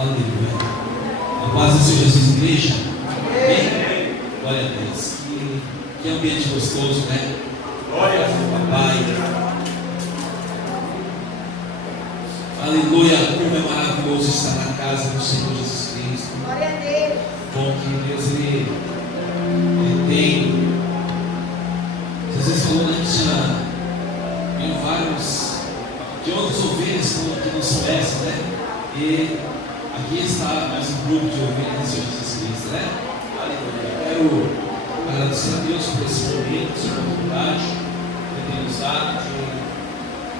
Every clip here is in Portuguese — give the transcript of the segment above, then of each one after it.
Aleluia. A paz do Senhor Jesus, igreja. Amém? Glória a Deus. Que ambiente gostoso, né? Glória ao Pai. Aleluia. Como é maravilhoso estar na casa do Senhor Jesus Cristo. Glória a Deus. Bom que Deus ele tem. Jesus falou, né, que tinha vários de outras ovelhas que não são essas, né? E aqui está mais um grupo de ovelhas do Senhor Jesus Cristo, né? Aleluia. Eu quero agradecer a Deus por esse momento, essa oportunidade que tem nos dado de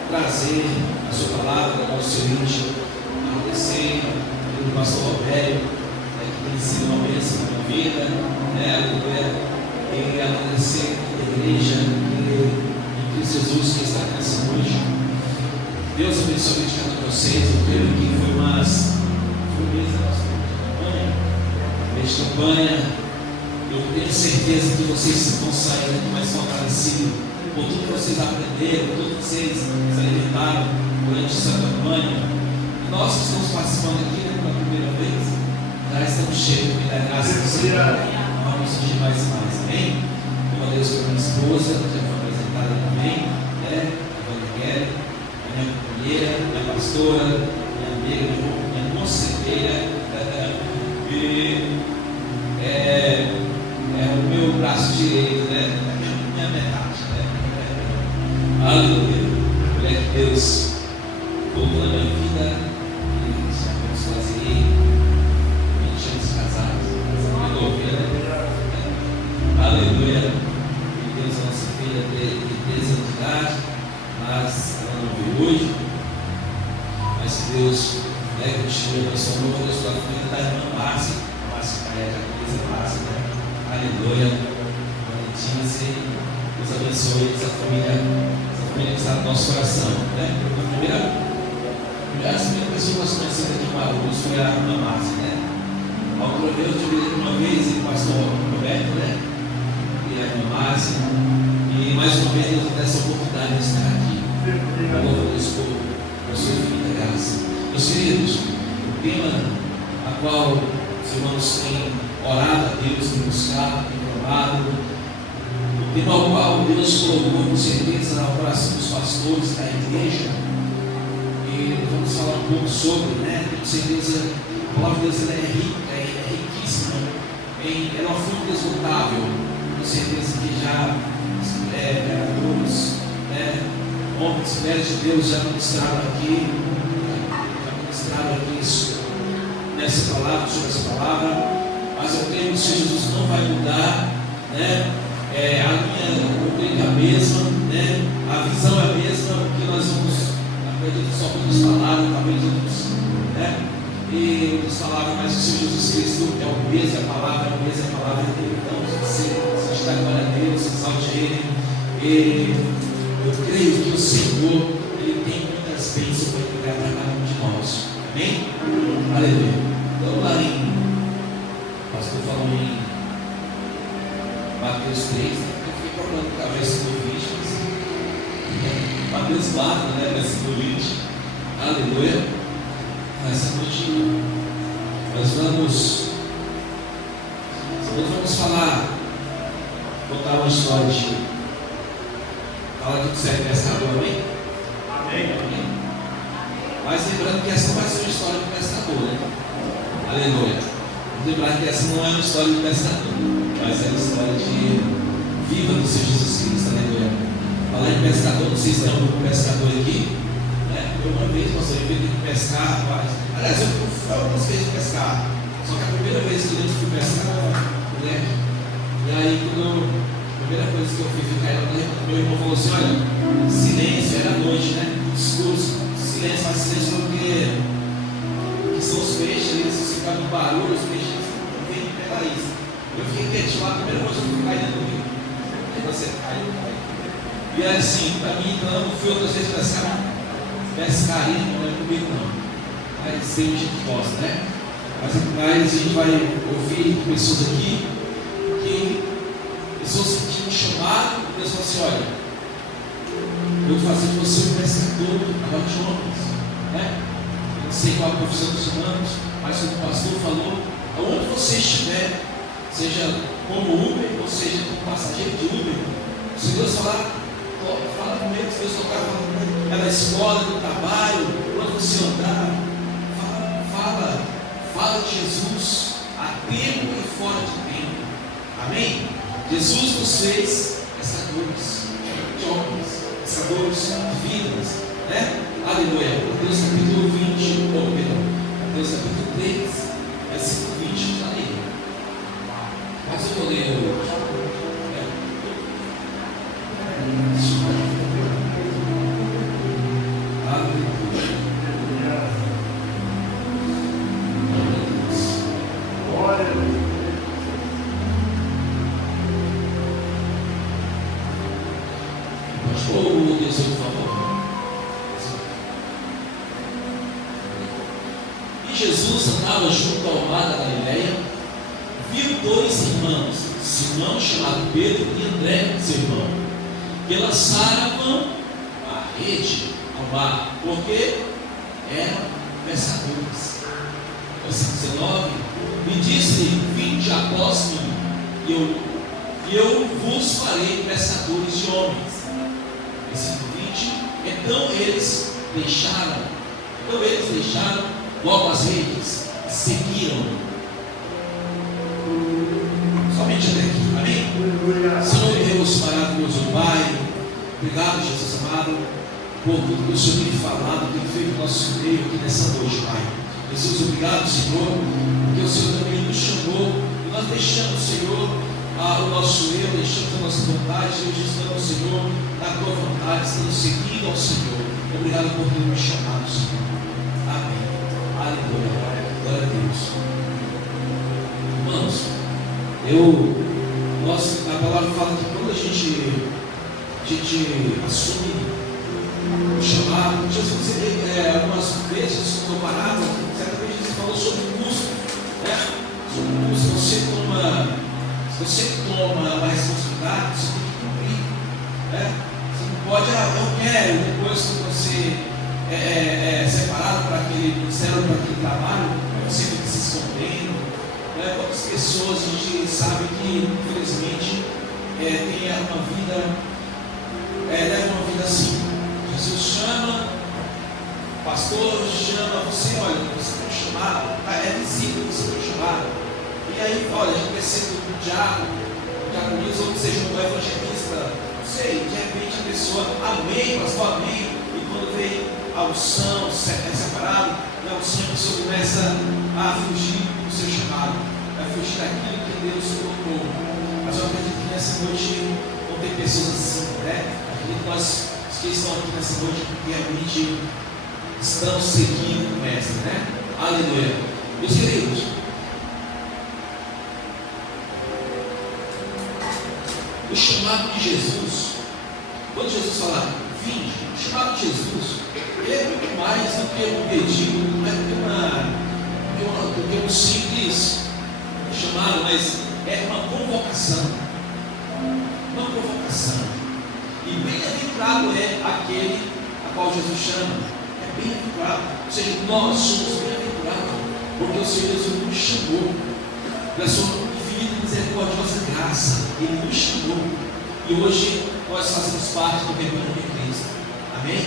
trazer a sua palavra ao seu íntimo. Agradecer ao pastor Roberto, que tem sido uma bênção na minha vida, né? Aleluia. E agradecer a igreja em Cristo Jesus que está nessa noite. Deus abençoe cada um de vocês. Eu creio que foi um mês da nossa campanha. Eu tenho certeza que vocês vão sair daqui mais fortalecidos por tudo que vocês aprenderam, por tudo que vocês se alimentaram durante essa campanha. E nós que estamos participando aqui, né, pela primeira vez, já estamos cheios da graça do Senhor. Vamos surgir mais e mais, amém? Como a Deus com a minha esposa, já foi apresentada também, né? A Valéria, a minha companheira, minha pastora, minha amiga, minha conselheira, e é o meu braço direito, né? Minha metade, né? Aleluia. Mulher de Deus, voltou na minha vida e já vamos fazer 20 anos casados. Muito ouvir, né? Aleluia. E Deus, a nossa filha de 13 anos de idade, mas ela não veio hoje. Mas que Deus continue abençoando a Deus pela vida da irmã Márcia, que é a Márcia, né? Aleluia. Valentina, Deus abençoe essa família que está no nosso coração, né? A primeira pessoa que nós conhecemos aqui em Marcos foi a irmã Márcia, né? Outra vez eu tive uma vez o pastor Roberto, né? E a irmã Márcia, e mais uma vez Deus dá essa oportunidade de estar aqui. Glória a Deus por sua vida, graça. Meus queridos, o tema a qual os irmãos têm orado a Deus, têm buscado, têm clamado, o tema ao qual Deus colocou com certeza no coração dos pastores da igreja, e vamos falar um pouco sobre, né? Com certeza a palavra de Deus ela é rica, é riquíssima, ela é uma fonte esgotável, com certeza que já pregadores, né? Homens, mulheres de Deus já ministraram aqui nessa palavra, sobre essa palavra, mas eu creio que o Senhor Jesus não vai mudar, né? A minha doutrina é a mesma, né? A visão é a mesma, porque nós vamos, acredito só quando falaram, acreditamos, né? E nos falaram, mas o Senhor Jesus Cristo é o mesmo, a palavra é a mesma, a palavra é dele. Então, se está glória a Deus, exalte ele. E eu creio que o Senhor, ele tem muitas bênçãos para entregar para cada um de nós. Amém? Aleluia. Vamos lá em. O pastor falou em Mateus 3, né? Eu fiquei procurando para ver se no vídeo, mas Mateus 4, né? Versículo 20. Aleluia. Essa noite nós vamos falar, contar uma história de. Fala que você é pescador, amém? Amém. Amém. Mas lembrando que essa não vai ser uma história de pescador, né? Aleluia. Lembrar que essa não é uma história de pescador, mas é uma história de viva do Senhor Jesus Cristo, aleluia. Falar em pescador, não sei se tem algum pescador aqui, né? Eu uma vez, pastor, eu tive que pescar, aliás, eu fui algumas vezes pescar, só que a primeira vez que eu fui pescar, né? E aí, a primeira coisa que eu fiz, meu irmão falou assim: olha, silêncio, era noite, né? Discurso, silêncio, faz silêncio porque são os peixes, eles se ficam no barulho, os peixes não vêm pela isso. Eu fiquei quietinho lá, a primeira coisa que eu fui cair dentro do rio. Aí você caiu. E aí assim, para mim, então, eu fui outras vezes pescaria, não é comigo não. Mas tem gente que gosta, né? Mas a gente vai ouvir pessoas aqui que pessoas que tinham chamado, e Deus falou assim: olha, eu vou fazer de você um pescador agora de homens, né? não sei qual a profissão dos irmãos, mas como o pastor falou, aonde você estiver, seja como Uber, ou seja como passageiro de Uber, se Deus falar, fala com ele, se Deus tocar, fala com ele, é na escola, no trabalho, quando você andar, fala de Jesus, a tempo e fora de tempo, amém? Jesus nos fez pescadores de homens, pescadores de vidas, né? Aleluia. Mateus capítulo 20, Mateus capítulo 3, versículo 20, está ali. Mas eu vou ler hoje. Jesus andava junto ao mar da Galileia, viu dois irmãos, Simão, chamado Pedro, e André, seu irmão, que lançavam a rede ao mar, porque eram pescadores. Versículo 19: e disse-lhe: vinde após mim, e eu vos farei pescadores de homens. Versículo 20: então eles deixaram logo as redes, seguiram. Somente até aqui, amém? Senhor Deus maravilhoso, Pai, obrigado, Jesus amado, por tudo que o Senhor tem falado, tem feito no nosso meio aqui nessa noite, Pai. Jesus, obrigado, Senhor, porque o Senhor também nos chamou, e nós deixamos, Senhor, o nosso eu, deixamos a nossa vontade, e estamos, Senhor, na tua vontade, estamos seguindo ao Senhor. Obrigado por ter nos chamado, Senhor. Amém. Aleluia. Glória a Deus. Irmãos, a palavra fala que quando a gente assume o chamado, Jesus, algumas vezes, quando eu parava, certa vez Jesus falou sobre o custo, né? Sobre o custo. Se você toma uma responsabilidade, você tem que cumprir, né? Você não pode, eu quero, depois que você separado para aquele ministério, para aquele trabalho, você fica se escondendo, né? Quantas pessoas a gente sabe que, infelizmente, tem uma vida, leva uma vida assim. Jesus chama, o pastor chama você, olha, você foi chamado, é visível que você foi chamado. E aí, olha, a gente precisa do diaconisa, ou seja, um evangelista, não sei, de repente a pessoa, amém, pastor, amém, e quando vem a unção, é separado, a unção, a pessoa começa a fugir do seu chamado, a fugir daquilo que Deus colocou. Mas eu acredito que nessa noite vão ter pessoas assim, né? Acredito que nós que estão aqui nessa noite realmente estão seguindo o Mestre, né? Aleluia. Meus queridos, o chamado de Jesus, quando Jesus fala, vinde, o chamado de Jesus é muito mais do que um pedido, não é do que um simples chamado, mas é uma convocação. Uma convocação. E bem-aventurado é aquele a qual Jesus chama. É bem-aventurado. Ou seja, nós somos bem-aventurados, porque o Senhor Jesus nos chamou da sua infinita e misericordiosa graça. Ele nos chamou. E hoje nós fazemos parte do rebanho de Cristo. Amém?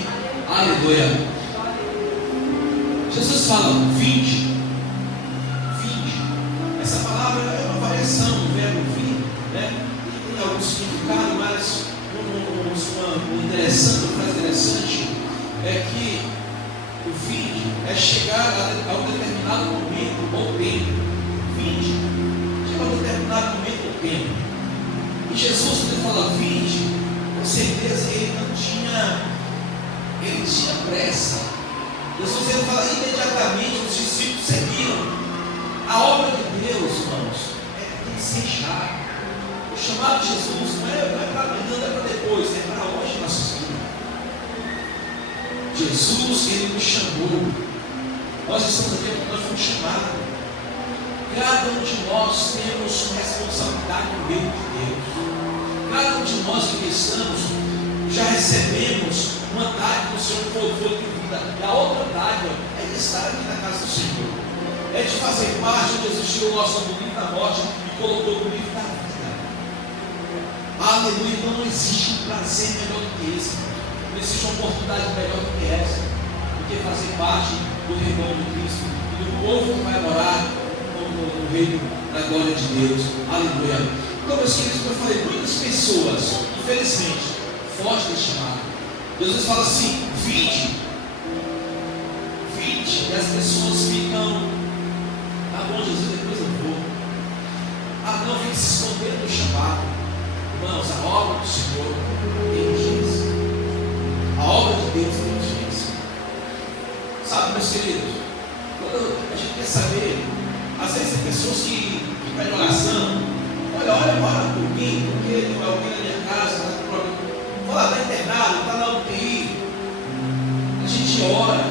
Aleluia. Jesus fala, vinde. Vinde. Essa palavra é uma variação do verbo vir, né? Tem algum significado, mas uma interessante, uma frase interessante é que o vinde é chegar a um determinado momento ou tempo. Vinde. Chega a um determinado momento ou tempo. E Jesus, quando ele fala vinde, com certeza ele tinha pressa. Jesus, ele fala imediatamente, os discípulos seguiram. A obra de Deus, irmãos, tem que ser já. O chamado de Jesus não é para amanhã, não é para depois, é para hoje na nossa vida. Jesus, ele nos chamou. Nós estamos aqui porque nós fomos chamados. Cada um de nós temos responsabilidade no meio de Deus. Cada um de nós que estamos, já recebemos uma dádiva do Senhor, que foi o fôlego de vida. E a outra dádiva é de estar aqui na casa do Senhor, é de fazer parte onde Jesus tirou o nosso nome do livro da morte e colocou no livro da vida. Aleluia. Então não existe um prazer melhor do que esse, não existe uma oportunidade melhor do que essa, do que fazer parte do rebanho de Cristo e do povo que vai morar no reino da glória de Deus. Aleluia. Então, meus queridos, como eu falei, muitas pessoas, infelizmente, fogem desse chamado. Jesus fala assim: 20, e as pessoas ficam: tá bom, Jesus, depois eu vou. Ah, não, vem se esconder do chamado. Irmãos, a obra do Senhor tem urgência. A obra de Deus tem urgência. Sabe, meus queridos, quando a gente quer saber, às vezes tem pessoas que pedem oração. Ora por mim, porque não é alguém na minha casa, está com problema. Fala, está internado, está na UTI. A gente ora.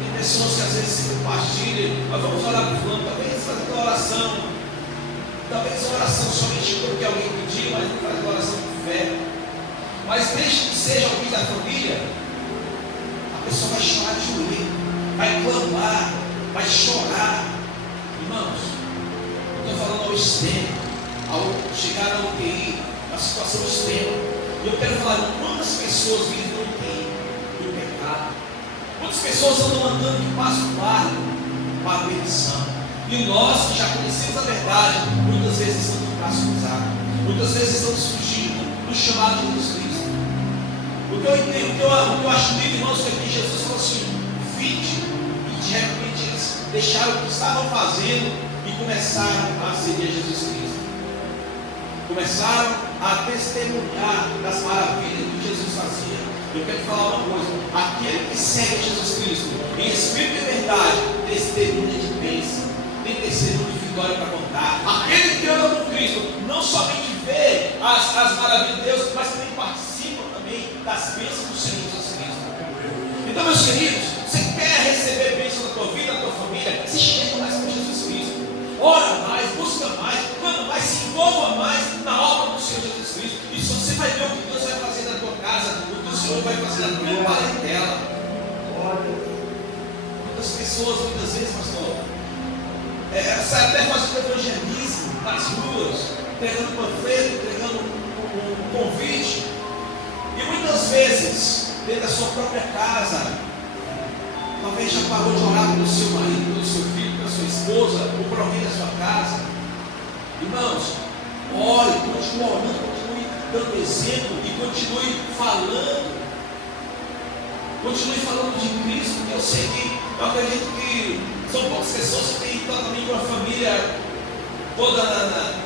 Tem pessoas que às vezes se compartilham, mas vamos orar por fulano, talvez fazer uma oração. Talvez uma oração somente porque alguém pediu, mas não faz uma oração com fé. Mas desde que seja alguém da família, a pessoa vai chorar de joelho, vai clamar, vai chorar. Irmãos, eu estou falando ao extremo, ao chegar na UTI, na situação extrema. E eu quero falar, quantas pessoas vivem no UTI do pecado, quantas pessoas andam andando de passo largo para a perdição. E nós que já conhecemos a verdade, muitas vezes estamos de braço cruzado, muitas vezes estamos fugindo do chamado de Jesus Cristo. O que eu entendo, o que eu acho lindo, irmãos, é que Jesus falou assim: 20, e de repente eles deixaram o que estavam fazendo e começaram a seguir Jesus Cristo. Começaram a testemunhar das maravilhas que Jesus fazia. Eu quero falar uma coisa: aquele que segue Jesus Cristo em espírito e verdade, testemunha de bênção, tem testemunho de vitória para contar. Aquele que anda com Cristo não somente vê as maravilhas de Deus, mas também participa também das bênçãos do Senhor Jesus Cristo. Então, meus queridos, você quer receber bênção na tua vida, na tua família? Se chega mais com Jesus Cristo. Ora mais, busca mais, clama mais, se envolva mais na obra do Senhor Jesus Cristo. E você vai ver o que Deus vai fazer na tua casa, o que o Senhor vai fazer na tua parentela. Muitas pessoas, muitas vezes, pastor, sai até fazendo evangelismo nas ruas, entregando panfleto, entregando um convite. E muitas vezes, dentro da sua própria casa, talvez já parou de orar pelo seu marido, pelo seu filho, pela sua esposa, ou por alguém da sua casa. Irmãos, ore, continue orando, continue dando exemplo e continue falando. Continue falando de Cristo, porque eu acredito que são poucas pessoas que têm totalmente uma família toda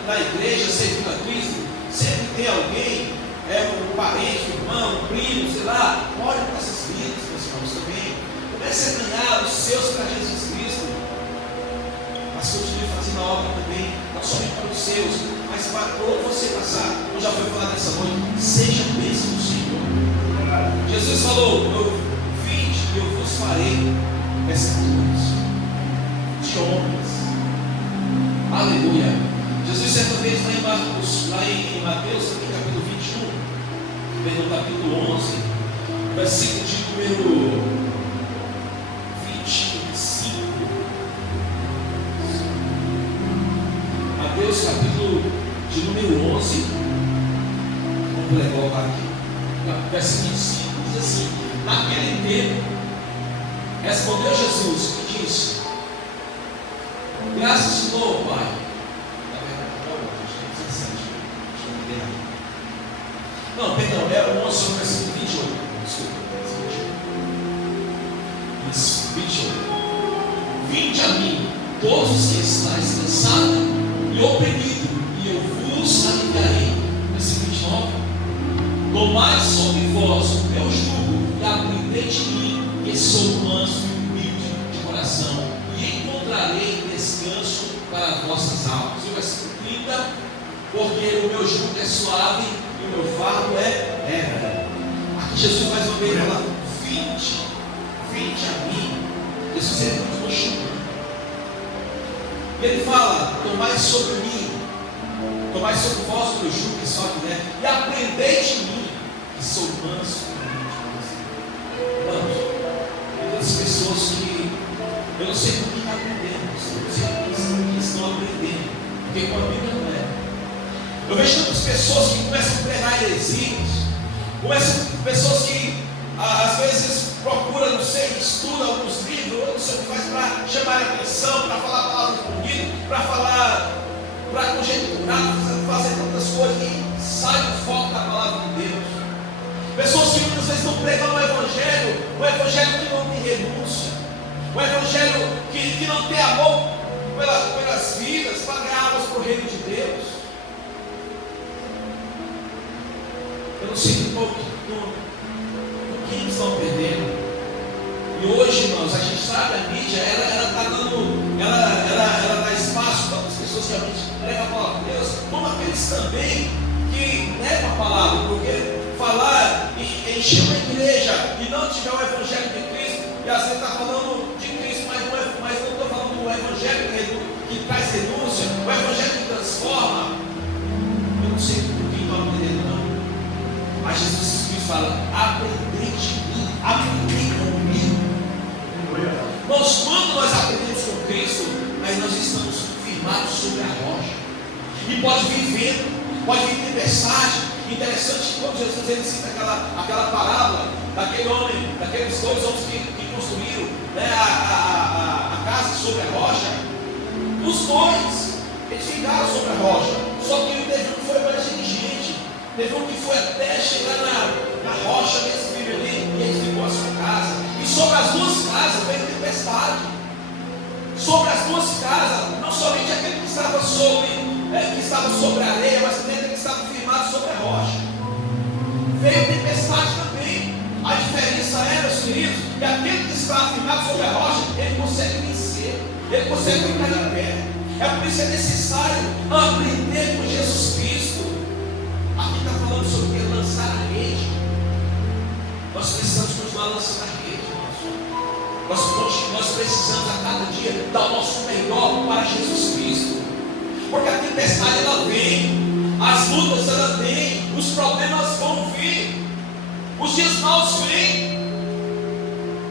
na igreja, servindo a Cristo. Sempre tem alguém, um parente, um irmão, um primo, sei lá. Ore para essas vidas, meus irmãos, também. Comece a ganhar os seus para Jesus Cristo. Mas continue fazendo a obra também, não somente para os seus, mas para onde você passar. Como já foi falado nessa noite, seja bênção do Senhor. Jesus falou: 20 eu vos farei pescadores de homens. Aleluia. Jesus certa vez lá em Mateus, capítulo 21, no capítulo 11, versículo de número 25. Mateus capítulo de número 11, vamos colocar aqui, versículo 25, diz assim: naquele tempo, respondeu Jesus e disse: graças te dou, Pai. Não, perdão, é o 11, versículo 28. Desculpa. Isso, 28. Vinde a mim, todos os que estáis cansados e oprimidos, e eu vos aliviarei. Versículo 29. Tomai sobre vós o meu jugo e aprendei de mim, que sou manso e humilde de coração, e encontrarei descanso para as vossas almas. E o versículo 30. Porque o meu jugo é suave e o meu fardo é leve. Aqui Jesus mais uma vez fala: vinde a mim. Jesus sempre nos chamando. E ele fala: tomai sobre mim, tomai sobre vós o meu jugo que é suave e leve, e aprendei de mim, e sou manso. Vamos, tem muitas pessoas que eu não sei por que estão aprendendo, eu não sei por que estão aprendendo, porque com a Bíblia não é. Eu vejo tantas pessoas que começam a pregar heresias, pessoas que às vezes procuram, não sei, estudam alguns livros, ou não sei o que faz para chamar a atenção, para falar palavras bonitas, para conjecturar, fazer tantas coisas e sai do foco da palavra de Deus. Pessoas que muitas vezes estão pregando o evangelho que não tem renúncia, o evangelho que não tem amor pelas vidas, para ganhar almas para o reino de Deus. Eu não sei com quem eles estão perdendo. E hoje, irmãos, a gente sabe, a mídia, ela dá espaço para as pessoas que realmente pregam a palavra de Deus, como aqueles também que negam a palavra, porque falar e encher uma igreja e não tiver o evangelho de Cristo, e às vezes está falando de Cristo, mas não estou falando do evangelho que traz renúncia, o evangelho que transforma. Eu não sei por quem está aprendendo, não. Mas Jesus Cristo fala: aprendei de mim, aprendei comigo. Irmãos, quando nós aprendemos com Cristo, aí nós estamos firmados sobre a rocha. E pode vir vento, pode vir tempestade. Interessante que quando Jesus ele cita aquela parábola daquele homem, daqueles dois homens que construíram, né, a casa sobre a rocha, os dois, eles ficaram sobre a rocha. Só que teve um que foi mais inteligente, teve um que foi até chegar na rocha desse filho ali, e ele ficou a sua casa. E sobre as duas casas veio tempestade. Sobre as duas casas, não somente aquele que estava sobre a areia, mas também aquele que estava firmado sobre a rocha. Veio tempestade também. A diferença é, meus queridos, que aquele que está firmado sobre a rocha, ele consegue vencer, ele consegue ficar de pé. É por isso que é necessário aprender com Jesus Cristo. Aqui está falando sobre lançar a rede. Nós precisamos continuar lançando a rede, nós precisamos a cada dia dar o nosso melhor para Jesus Cristo. Porque a tempestade ela vem, as lutas ela vem, os problemas vão vir, os dias maus vêm.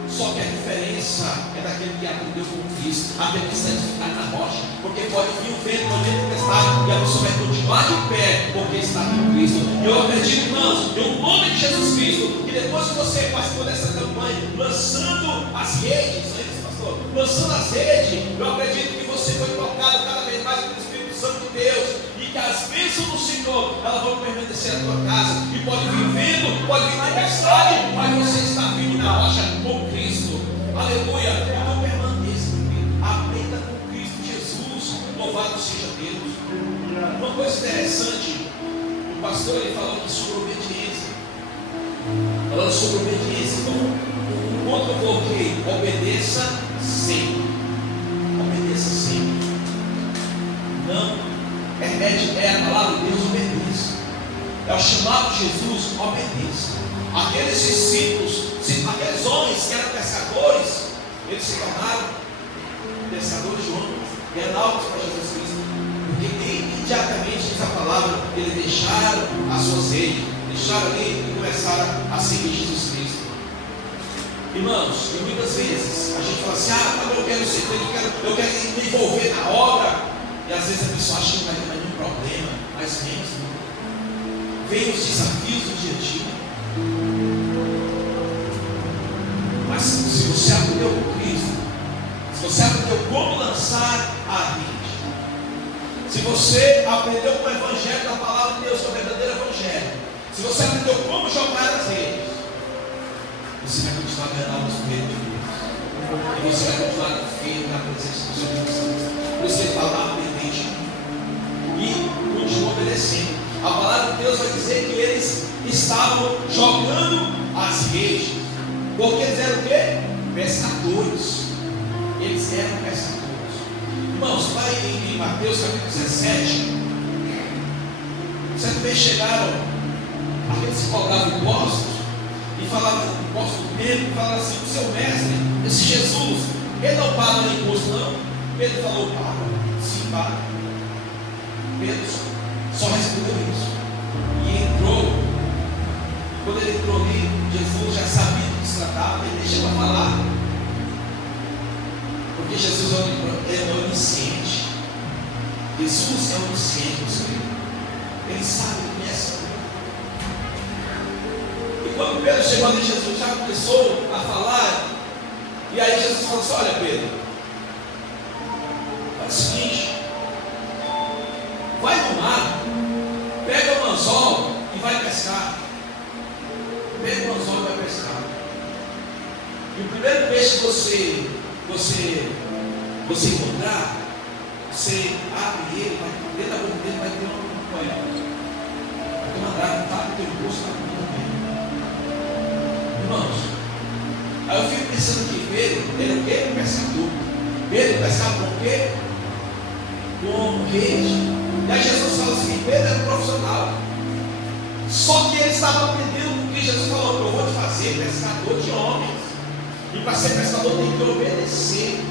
Só que a diferença é daquele que aprendeu com Cristo, aquele que está edificado na rocha. Porque pode vir o vento, pode vir a tempestade, e a pessoa vai continuar de pé, porque está com Cristo. E eu acredito, irmãos, em nome de Jesus Cristo, que depois que você participou dessa campanha, lançando as redes, pastor, lançando as redes, eu acredito que você foi tocado cada vez mais pelo Espírito Santo de Deus, e que as bênçãos do Senhor, elas vão permanecer na tua casa. E pode vir vento, pode vir tempestade, mas você está firme na rocha com Cristo. Aleluia. Então permaneça, aprenda com Cristo Jesus. Louvado seja Deus. Uma coisa interessante, o pastor ele falou aqui sobre obediência. Falando sobre obediência, então o ponto eu coloquei: obedeça sempre. Obedeça sempre. Não é a palavra de Deus, obedeça. É o chamado de Jesus, obedeça. Aqueles discípulos, aqueles homens que eram pescadores, eles se tornaram pescadores de homens, e eram alvos para Jesus Cristo, porque imediatamente, diz a palavra, eles deixaram as suas redes, deixaram ali e começaram a seguir Jesus Cristo. Irmãos, e muitas vezes a gente fala assim: eu quero ser crente, eu quero me envolver na obra, e às vezes a pessoa acha que não vai ter nenhum problema, mas vem os desafios do dia a dia. Mas se você aprendeu com Cristo, se você aprendeu como lançar a rede, se você aprendeu com o Evangelho da palavra de Deus, que é o verdadeiro Evangelho, se você aprendeu como jogar as redes, você vai continuar ganhando almas no reino de Deus, e você vai continuar firme na presença do Senhor Jesus. Por isso ele fala: aprendente e continua obedecendo. A palavra de Deus vai dizer que eles estavam jogando as redes, porque eles eram o quê? Pescadores. Eles eram pescadores. Irmãos, vai em Mateus capítulo 17. Certa vez chegaram aqueles que cobravam impostos e falavam, imposto do Pedro, e falavam assim: o seu mestre, esse Jesus, ele não paga o imposto, não? Pedro falou: paga. Sim, paga. Pedro só respondeu isso. E entrou. Quando ele Jesus é onisciente, Ele sabe, Ele conhece. E quando Pedro chegou ali, Jesus já começou a falar. E aí Jesus falou assim: olha, Pedro, faz o seguinte, vai no mar, pega o anzol e vai pescar. Pega o anzol e vai pescar. E o primeiro peixe que você encontrar, você abre ele, dentro da boca dele vai ter uma moeda. Vai ter uma draga, tá no teu bolso, tá no teu. Irmãos, aí eu fico pensando que Pedro, ele é o quê? Pescador. Pedro pescava com o quê? Com rede. E aí Jesus fala assim: Pedro era um profissional. Só que ele estava aprendendo com o que Jesus falou: eu vou te fazer pescador de homens. E para ser pescador tem que obedecer.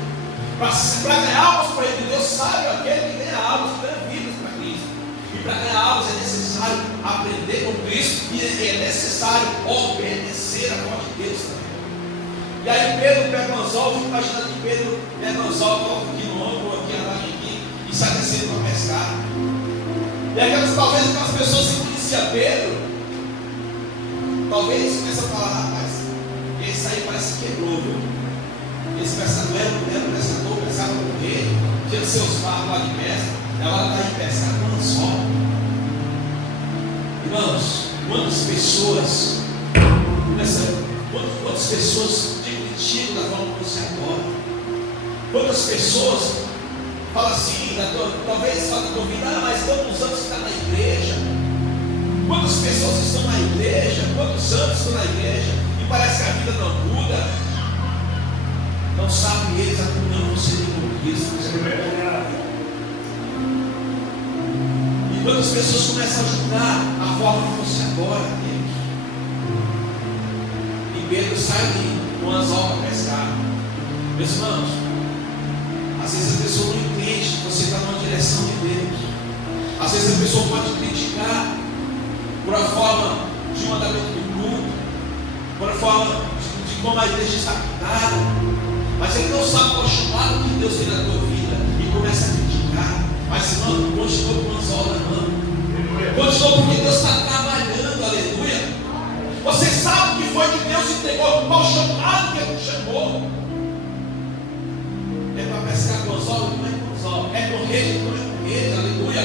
Para ganhar almas para Ele, Deus sabe, aquele que ganha almas, ganha vidas para Cristo. E para ganhar almas é necessário aprender com Cristo e é necessário obedecer a voz de Deus também. E aí Pedro pega o anzol, fica imaginando que Pedro pega o anzol, coloca aqui no ombro, aqui a linha aqui, e sai descendo para pescar. E talvez aquelas pessoas que conheciam Pedro, talvez começam a falar: rapaz, esse aí parece que quebrou, viu? Esse pescador era um pescador, pescava com rede, tinha seus barcos lá de pesca, agora está em pescar com anzol. Irmãos, quantas pessoas te criticam da forma como você adora? Quantas pessoas falam assim, talvez falam da tua vida: mas quantos anos você está na igreja? Quantas pessoas estão na igreja? Quantos anos estão na igreja? E parece que a vida não muda. Não sabem eles a comunhão que você tem com Cristo. E quando as pessoas começam a julgar a forma que você adora a Deus, e Pedro sai ali com as anzol para pescar. Meus irmãos, às vezes a pessoa não entende que você está numa direção de Deus. Às vezes a pessoa pode criticar por a forma de um andamento do culto, por a forma de como a igreja está pintada. Mas ele não sabe qual é o chamado que Deus tem na tua vida e começa a criticar. Mas irmão, continua com o anzol na mão. Continua, porque Deus está trabalhando, aleluia. Você sabe o que foi que Deus entregou, qual o chamado que Ele te chamou. É para pescar com o anzol, não é com o anzol. É com rede, não é com rede, aleluia.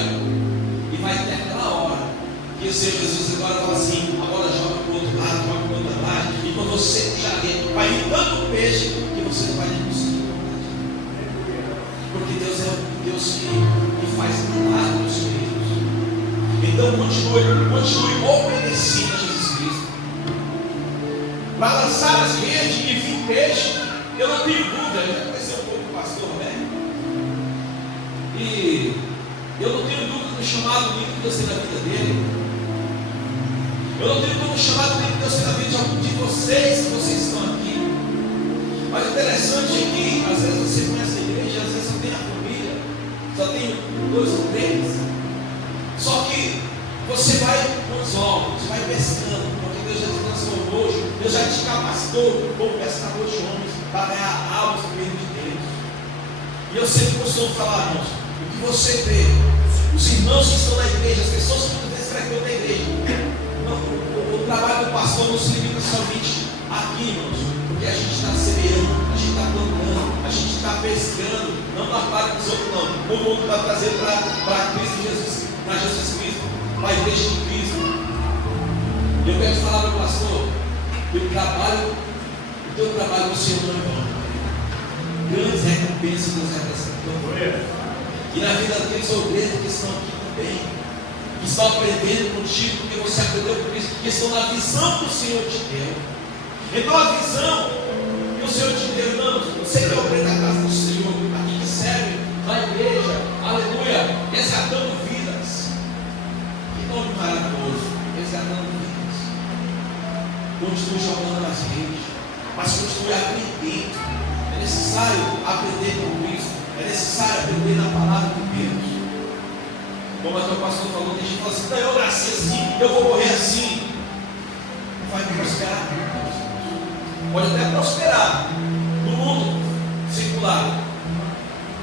E vai ter aquela hora que o Senhor Jesus agora fala assim: agora joga para o outro lado, joga para o outro lado. E quando você puxar ali, vai vir tanto peixe você não vai nem conseguir. Porque Deus é um Deus que faz milagres, queridos. Então continue obedecendo a Jesus Cristo. Para lançar as redes e vir peixe, eu não tenho dúvida. Eu já conheci um pouco o pastor, né? E eu não tenho dúvida do chamado que Deus tem na vida dele. Eu não tenho dúvida do chamado que Deus tem na vida de algum de vocês, que vocês estão aqui. Mas o interessante é que às vezes você conhece a igreja, às vezes só tem a família, só tem 2 ou 3. Só que você vai com os olhos, você vai pescando, porque Deus já te transformou hoje, Deus já te capacitou como pescador de homens para ganhar almas no reino de Deus. E eu sempre costumo falar, irmãos, o que você vê, os irmãos que estão na igreja, as pessoas que muitas vezes frequentam a igreja, o trabalho do pastor não se limita somente aqui, irmãos. Porque a gente está semeando, a gente está plantando, a gente está pescando, não para parte dos outros, não. O mundo está trazendo para Cristo Jesus, para Jesus Cristo, para a igreja de Cristo. E eu quero falar para o pastor: o teu trabalho no Senhor não é bom. Grandes recompensas nos representam. E na vida daqueles obreiros que estão aqui também, que estão aprendendo contigo, porque você aprendeu com Cristo, que estão na visão que o Senhor te deu. Então a visão que o Senhor te deu, irmãos, você que é o preto da casa do Senhor, aqui que serve na igreja, aleluia, resgatando vidas. Que nome maravilhoso, resgatando vidas. Continue jogando nas redes, mas continue aprendendo. É necessário aprender com Cristo, é necessário aprender na palavra de Deus. Como até o pastor falou, tem gente que fala assim: não, eu nasci assim, eu vou morrer assim. Não vai prosperar. Pode até prosperar no mundo secular,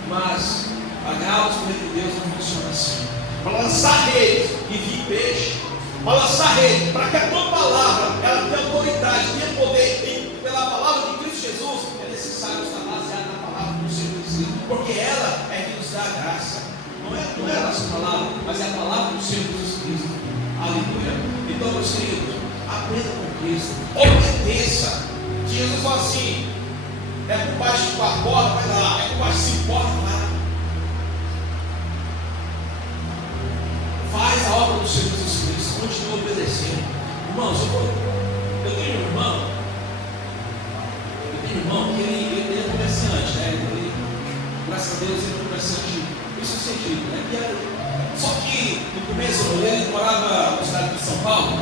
mas pagar os reino de Deus não funciona assim. Para lançar redes e vir peixe, para lançar rede, para que a tua palavra ela tenha autoridade, tenha poder pela palavra de Cristo Jesus, é necessário estar baseado na palavra do Senhor Jesus, porque ela é que nos dá a graça. Não é a nossa palavra, mas é a palavra do Senhor Jesus Cristo. Aleluia. Então, meus queridos, aprenda com Cristo, obedeça. Jesus fala assim: é por baixo da porta, vai lá, é por baixo de porta, vai lá. Faz a obra do Senhor Jesus Cristo, continua obedecendo. Irmãos, eu tenho um irmão que ele é comerciante, né? Ele, graças a Deus, ele é comerciante, isso é sentido, né? Só que no começo ele morava no estado de São Paulo,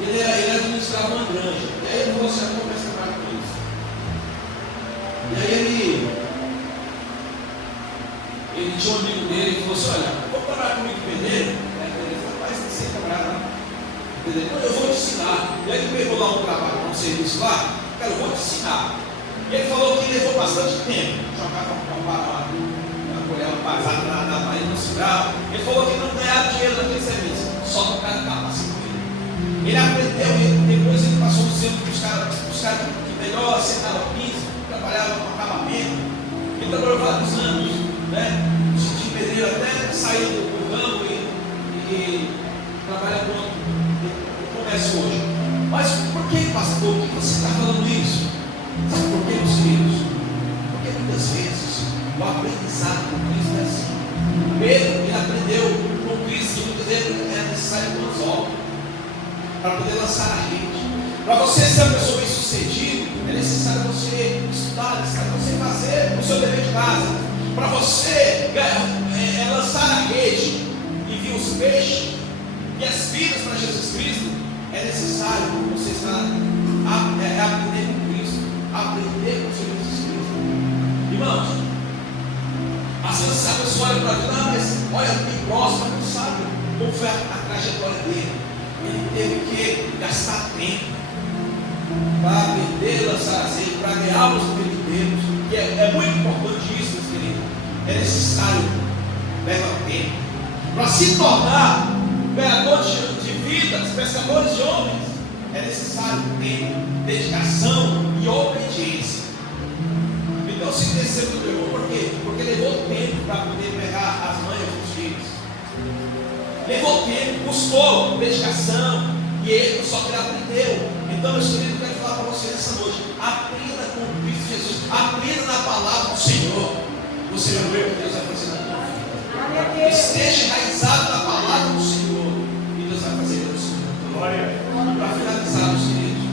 ele era administrava uma granja, e aí ele falou assim: eu vou começar a trabalhar com isso. E aí ele tinha um amigo dele e falou assim: olha, vou trabalhar comigo pedreiro. Ele falou: rapaz, não sei trabalhar lá. Não, eu vou te ensinar. E aí ele pegou lá um trabalho, um serviço lá, cara, eu vou te ensinar. E ele falou que levou bastante tempo, jogar uma colher pasada na parede no cigarro. Ele falou que não ganhava dinheiro naquele serviço, só que o cara capacitou ele. Ele aprendeu, depois ele passou um tempo com os caras que melhor acertavam piso, trabalhavam com acabamento. Ele trabalhou vários anos, né? De pedreiro até sair do ramo e trabalhar no comércio hoje. Mas por que, pastor, por que você está falando isso? Sabe por quê, meus queridos? Porque muitas vezes o aprendizado com Cristo é assim. Pedro, ele aprendeu com Cristo que muitas vezes é necessário um anzol para poder lançar a rede. Para você ser uma pessoa bem sucedida, é necessário você estudar, é necessário você fazer o seu dever de casa. Para você lançar a rede e vir os peixes e as vidas para Jesus Cristo, é necessário você aprender com Cristo, aprender com o Senhor Jesus Cristo. Irmãos, às vezes a pessoa olha para a vida: ah, mas olha, tem próximo, não sabe como foi a trajetória dele. Ele teve que gastar tempo para aprender a lançar azeite, para ganhar os filhos de Deus. E é muito importante isso, meus queridos. É necessário levar tempo para se tornar ganhadores de vidas, pescadores de homens. É necessário tempo, dedicação e obediência. Então, se desceu do irmão, por quê? Porque levou tempo para poder pegar as manhas dos filhos. Levou tempo, custou dedicação, e ele só que ele aprendeu. Então, meus queridos, eu quero falar para você nessa noite: aprenda com Cristo Jesus, aprenda na palavra do Senhor. Você vai ver o que Deus vai fazer na tua vida. Esteja enraizado na palavra do Senhor, e Deus vai fazer pelo Senhor. Para finalizar, meus queridos,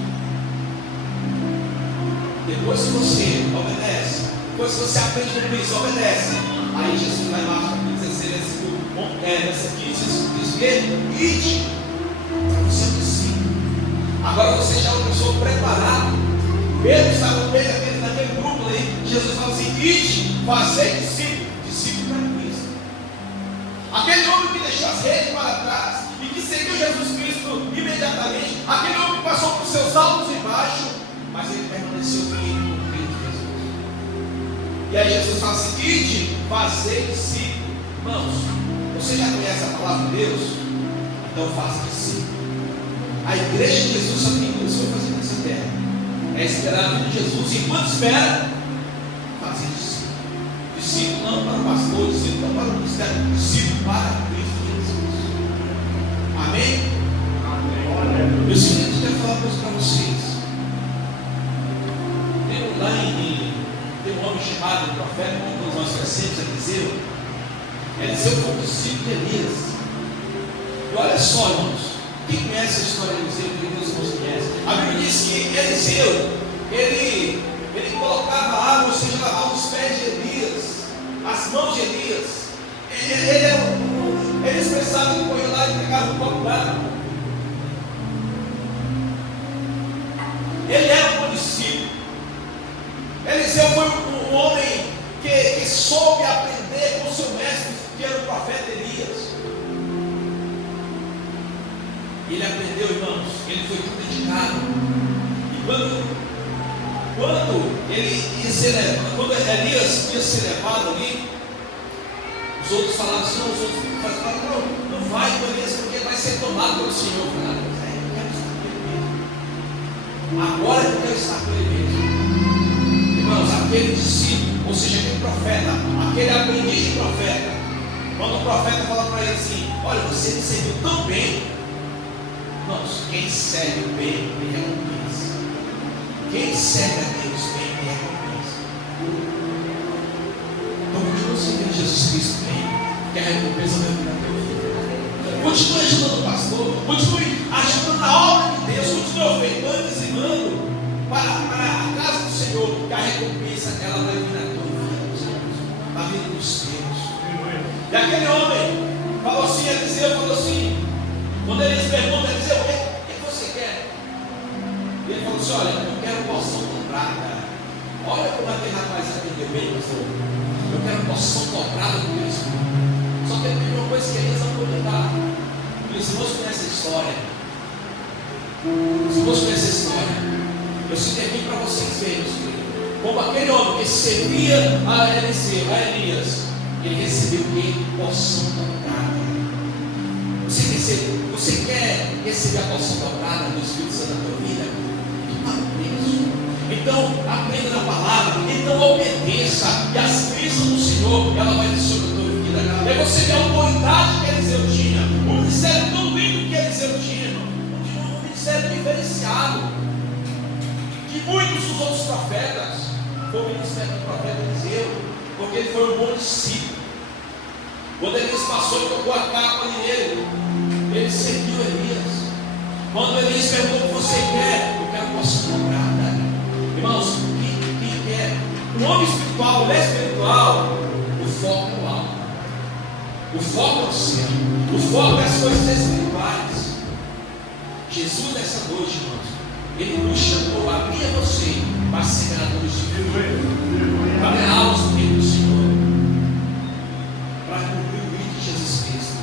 depois que você obedece, depois que você aprende com Cristo, obedece, aí Jesus vai lá para 16, nessa 15, diz que ide, você é um discípulo. Agora você já é uma pessoa preparada. Pedro estava no meio daquele grupo ali. Jesus fala assim: ide, fazei discípulo. Discípulo para Cristo. Aquele homem que deixou as redes para trás e que seguiu Jesus Cristo imediatamente, aquele homem que passou por seus altos e baixos, mas ele permaneceu firme com Cristo Jesus. E aí Jesus fala assim: ide, fazei discípulo. Irmãos, você já conhece a palavra de Deus? Então faça discípulo. A igreja de Jesus só tem duas coisas fazer nessa terra: é esperar a vida de Jesus, e enquanto espera, fazer discípulo. Discípulo não para o pastor, discípulo não para o ministério, discípulo para Cristo Jesus. Amém? Amém. Meus queridos, eu quero falar uma coisa para vocês. Tem um homem chamado profeta, como nós conhecemos, Eliseu. Eliseu foi um discípulo de Elias. E olha só, irmãos, quem conhece a história de Eliseu, quem Deus nos conhece? A Bíblia diz que Eliseu, ele colocava água, ou seja, lavava os pés de Elias, as mãos de Elias. Ele expressava que corria lá e pegava um copo d'água. Ele era um bom discípulo. Eliseu foi um homem que soube aprender com o seu mestre, que era o profeta Elias. Ele aprendeu, irmãos, ele foi muito dedicado. E quando ele ia ser levado, quando Elias ia ser levado ali, Os outros falaram assim, os outros falaram, não vai, beleza, porque vai ser tomado pelo Senhor. Eu quero estar com Ele mesmo. Agora eu quero estar com Ele mesmo. Irmãos, aquele discípulo, ou seja, aquele profeta, aquele aprendiz de profeta, quando o profeta fala para ele assim, olha, você me serviu tão bem. Irmãos, quem serve bem, tem recompensa. Quem serve a Deus bem, tem recompensa. Então continua servindo Jesus Cristo bem, que a recompensa vai vir na tua vida. Continue ajudando o pastor, continue ajudando a obra de Deus, continue ofertando e dizimando para a casa do Senhor, que a recompensa ela vai vir na tua vida, na vida dos teus. E aquele homem falou assim, Eliseu falou assim, quando eles perguntam, Eliseu, o que você quer? E ele falou assim, olha, eu quero porção dobrada. Olha como aquele rapaz atendeu bem, pastor. Eu quero porção dobrada do meu Espírito. Só que ele pediu uma coisa que eles não podem dar. Os irmãos conhecem a história. Os irmãos conhecem a história. Eu citei aqui para vocês verem, como aquele homem que servia a Eliseu, a Elias, ele recebeu o quê? Porção dobrada. Você quer receber a porção dobrada do Espírito Santo na tua vida? Então, aprenda na palavra, então obedeça, e as bênçãos do Senhor, ela vai descer sobre a tua vida. É você ver a autoridade que Eliseu tinha, o ministério tão lindo que Eliseu tinha, um ministério diferenciado, que muitos dos outros profetas, foi o ministério do profeta Eliseu, porque ele foi um bom discípulo. Quando Elias passou e tocou a capa nele, ele serviu Elias. Quando Elias perguntou o que você quer, eu quero porção dobrada. Irmãos, quem quer? Um homem espiritual, mulher espiritual, o foco é o alto. O foco é o céu. O foco é as coisas espirituais. Jesus nessa noite, irmãos, Ele nos chamou a mim e a você para ser ganhadores de Deus, para ganhar almas do reino do Senhor, para cumprir o vídeo de Jesus Cristo.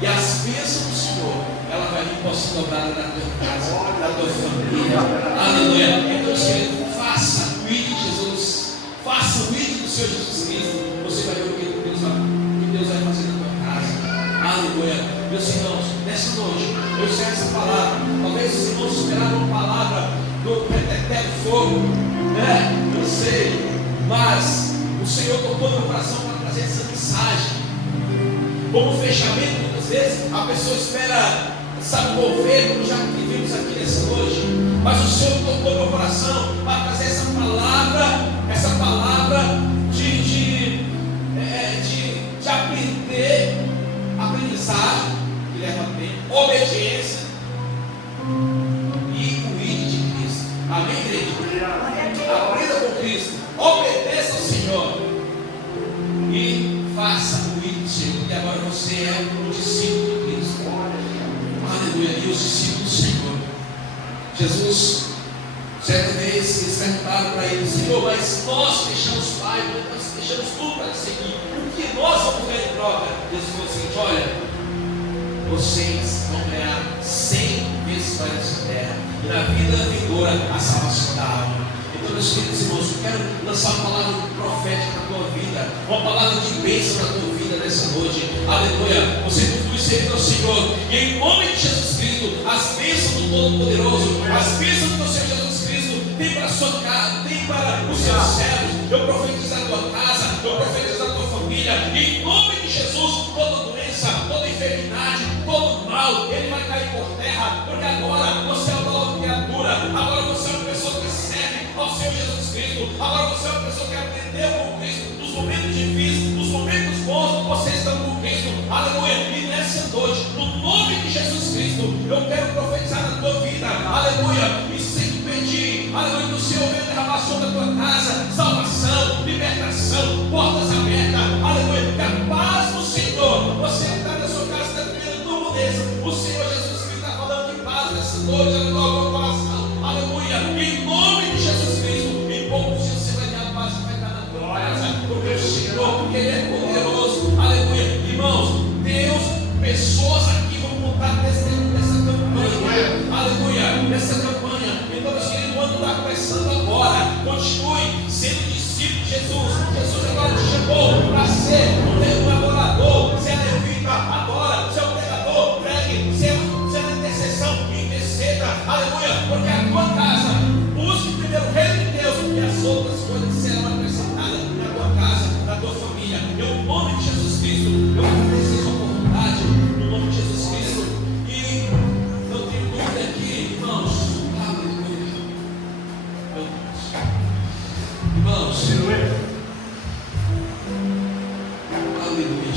E as bênçãos do Senhor, ela vai vir porção dobrada na tua casa, na tua família. Aleluia. Então, Senhor, faça o vídeo de Jesus, faça o vídeo do Senhor Jesus Cristo. Você vai ver o que Deus vai fazer na tua casa. Aleluia. Meus irmãos, nessa noite, eu encerro essa palavra. Talvez os irmãos esperavam uma palavra do eterno fogo, né? Eu sei, mas o Senhor tocou no meu coração para trazer essa mensagem. Como fechamento, muitas vezes, a pessoa espera, sabe, mover, como já vimos aqui nessa noite. Mas o Senhor tocou no meu coração para trazer essa palavra de aprendizagem, que leva tempo, obediência e o ID de Cristo. Amém, igreja? Aprenda com Cristo, obedeça ao Senhor e faça o ID do Senhor. E agora você é um discípulo de Cristo. Aleluia. E os discípulos do Senhor. Jesus, certa vez, eles perguntaram para ele: Senhor, mas nós deixamos Pai, nós deixamos tudo para te seguir. O que nós vamos ganhar em troca? Jesus falou o seguinte: olha, vocês vão ganhar 100 vezes mais essa terra, e na vida vindoura a salvação da alma. Então, meus queridos irmãos, eu quero lançar uma palavra profética na tua vida, uma palavra de bênção na tua vida nessa noite. Aleluia. Você continue servindo ao Senhor, e em nome de Jesus Cristo, as bênçãos do Todo-Poderoso, as bênçãos do Senhor Jesus Cristo, tem para a sua casa, tem para os seus servos. Eu profetizo na tua casa, eu profetizo na tua família, e em nome de Jesus, toda doença, toda enfermidade, todo mal, ele vai cair por terra, porque agora você é uma nova criatura, agora você é uma pessoa que serve ao Senhor Jesus Cristo, agora você é uma pessoa que aprendeu com Cristo, nos momentos difíceis, nos momentos bons, você está com Cristo, aleluia. E nessa noite, no nome de Jesus Cristo, eu quero profetizar na tua vida, aleluia, e sempre pedir, aleluia, que o Senhor venha derramar sobre a tua casa salvação, libertação, portas abertas, aleluia.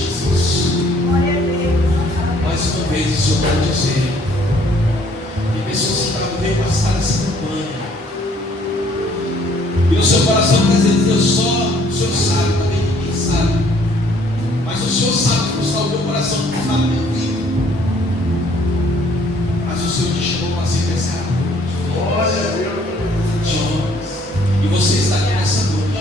Jesus. Mais uma vez o Senhor vai dizer que pessoas que estavam bem passadas essa campanha, e no seu coração está dizendo: Deus, só o Senhor sabe, também ninguém sabe, mas o Senhor sabe que está o meu coração, que está meu vida. Mas o Senhor te chamou para ser pescador de homens, e você está aqui nessa noite,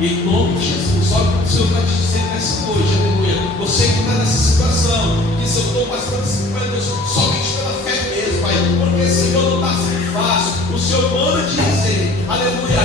em nome de Jesus. Olha o que o Senhor está te dizendo nessa noite, aleluia. Você que está nessa situação, que se eu estou passando assim, Pai Deus, somente pela fé mesmo, Pai, porque Senhor não está sendo fácil. O Senhor manda dizer, aleluia,